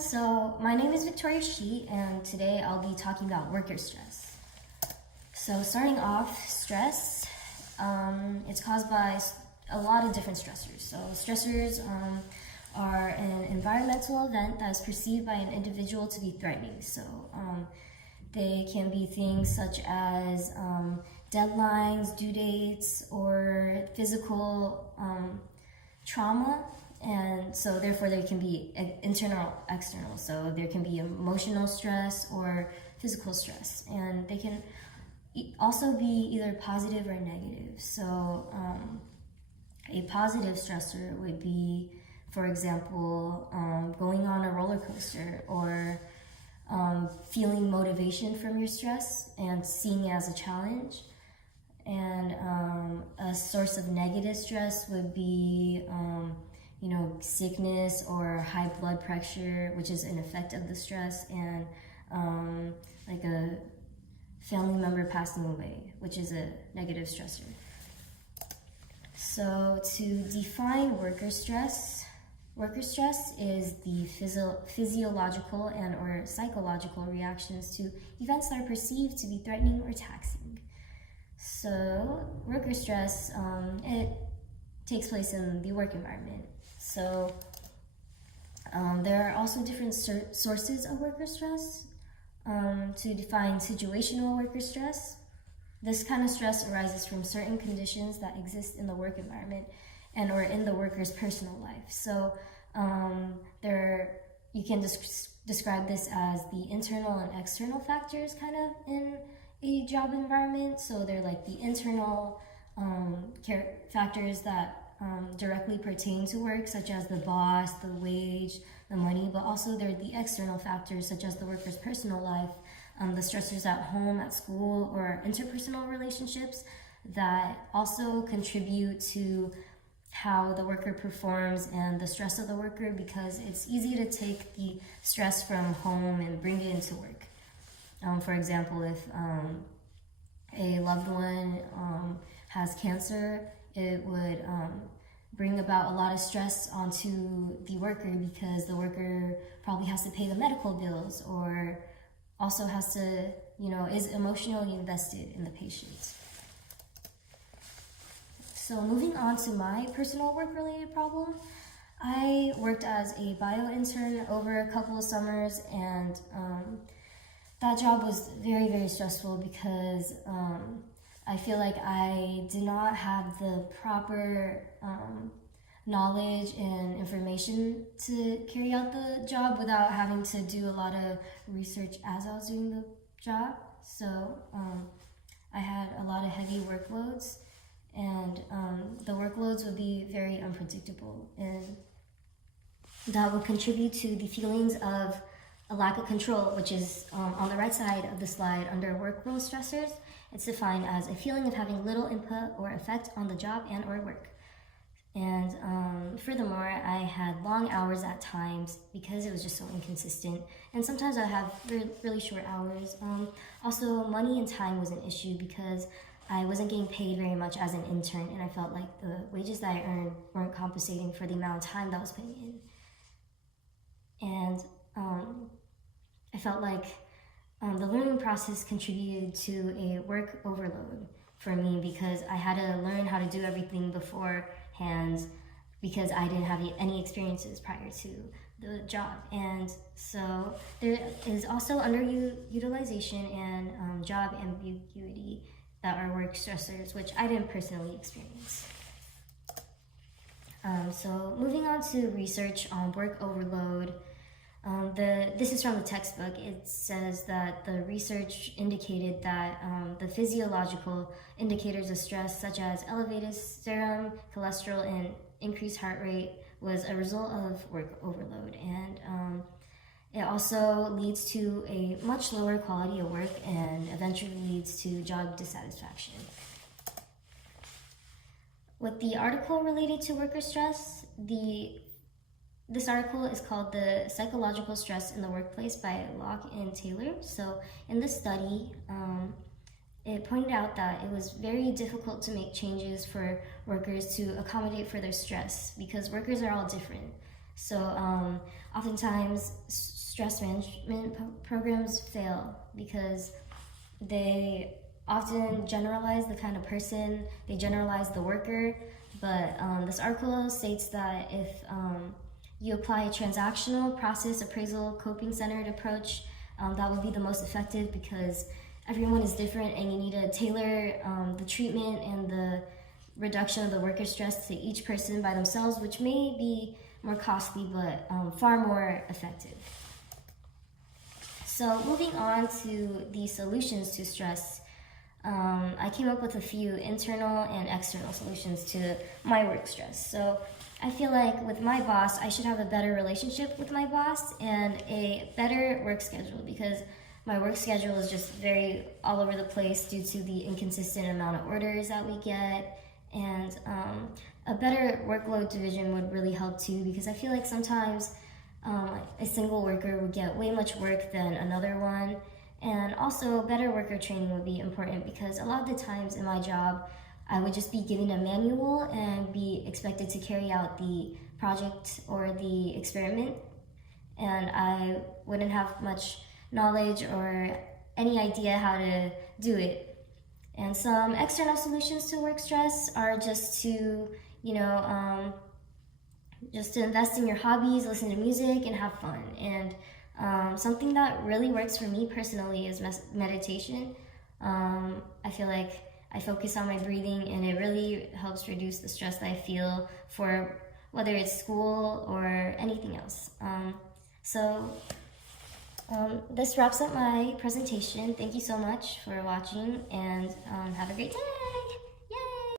So my name is Victoria Shi, and today I'll be talking about worker stress. So starting off, stress, it's caused by a lot of different stressors. So stressors are an environmental event that is perceived by an individual to be threatening. So they can be things such as deadlines, due dates, or physical trauma. And so therefore there can be internal, external. So there can be emotional stress or physical stress. And they can also be either positive or negative. So a positive stressor would be, for example, going on a roller coaster, or feeling motivation from your stress and seeing it as a challenge. And a source of negative stress would be sickness or high blood pressure, which is an effect of the stress, and like a family member passing away, which is a negative stressor. So to define worker stress is the physiological and or psychological reactions to events that are perceived to be threatening or taxing. So worker stress, it takes place in the work environment. So there are also different sources of worker stress. To define situational worker stress, this kind of stress arises from certain conditions that exist in the work environment and or in the worker's personal life. So you can describe this as the internal and external factors kind of in a job environment. So they're like the internal factors that directly pertain to work, such as the boss, the wage, the money, but also they're the external factors such as the worker's personal life, the stressors at home, at school, or interpersonal relationships that also contribute to how the worker performs and the stress of the worker, because it's easy to take the stress from home and bring it into work. For example, if a loved one has cancer, it would bring about a lot of stress onto the worker, because the worker probably has to pay the medical bills, or also has to, is emotionally invested in the patient. So moving on to my personal work-related problem, I worked as a bio intern over a couple of summers, and that job was very, very stressful because I feel like I did not have the proper knowledge and information to carry out the job without having to do a lot of research as I was doing the job. So I had a lot of heavy workloads, and the workloads would be very unpredictable, and that would contribute to the feelings of a lack of control, which is on the right side of the slide under work role stressors. It's defined as a feeling of having little input or effect on the job and or work. And furthermore, I had long hours at times because it was just so inconsistent. And sometimes I have really short hours. Also, money and time was an issue because I wasn't getting paid very much as an intern, and I felt like the wages that I earned weren't compensating for the amount of time that I was putting in. And I felt like the learning process contributed to a work overload for me, because I had to learn how to do everything beforehand because I didn't have any experiences prior to the job. And so there is also underutilization and job ambiguity that are work stressors, which I didn't personally experience. So moving on to research on work overload, this is from the textbook. It says that the research indicated that the physiological indicators of stress, such as elevated serum cholesterol and increased heart rate, was a result of work overload. And it also leads to a much lower quality of work and eventually leads to job dissatisfaction. With the article related to worker stress, this article is called The Psychological Stress in the Workplace by Locke and Taylor. So in this study, it pointed out that it was very difficult to make changes for workers to accommodate for their stress, because workers are all different. So oftentimes stress management programs fail because they often generalize the kind of person, they generalize the worker, but this article states that if you apply a transactional process appraisal coping centered approach, that would be the most effective because everyone is different and you need to tailor the treatment and the reduction of the worker stress to each person by themselves, which may be more costly but far more effective. So moving on to the solutions to stress, I came up with a few internal and external solutions to my work stress. So I feel like with my boss, I should have a better relationship with my boss and a better work schedule because my work schedule is just very all over the place due to the inconsistent amount of orders that we get. And a better workload division would really help too because I feel like sometimes a single worker would get way much work than another one. And also better worker training would be important because a lot of the times in my job, I would just be given a manual and be expected to carry out the project or the experiment. And I wouldn't have much knowledge or any idea how to do it. And some external solutions to work stress are just to, just to invest in your hobbies, listen to music, and have fun. And something that really works for me personally is meditation. I feel like I focus on my breathing and it really helps reduce the stress that I feel for whether it's school or anything else. This wraps up my presentation. Thank you so much for watching and have a great day.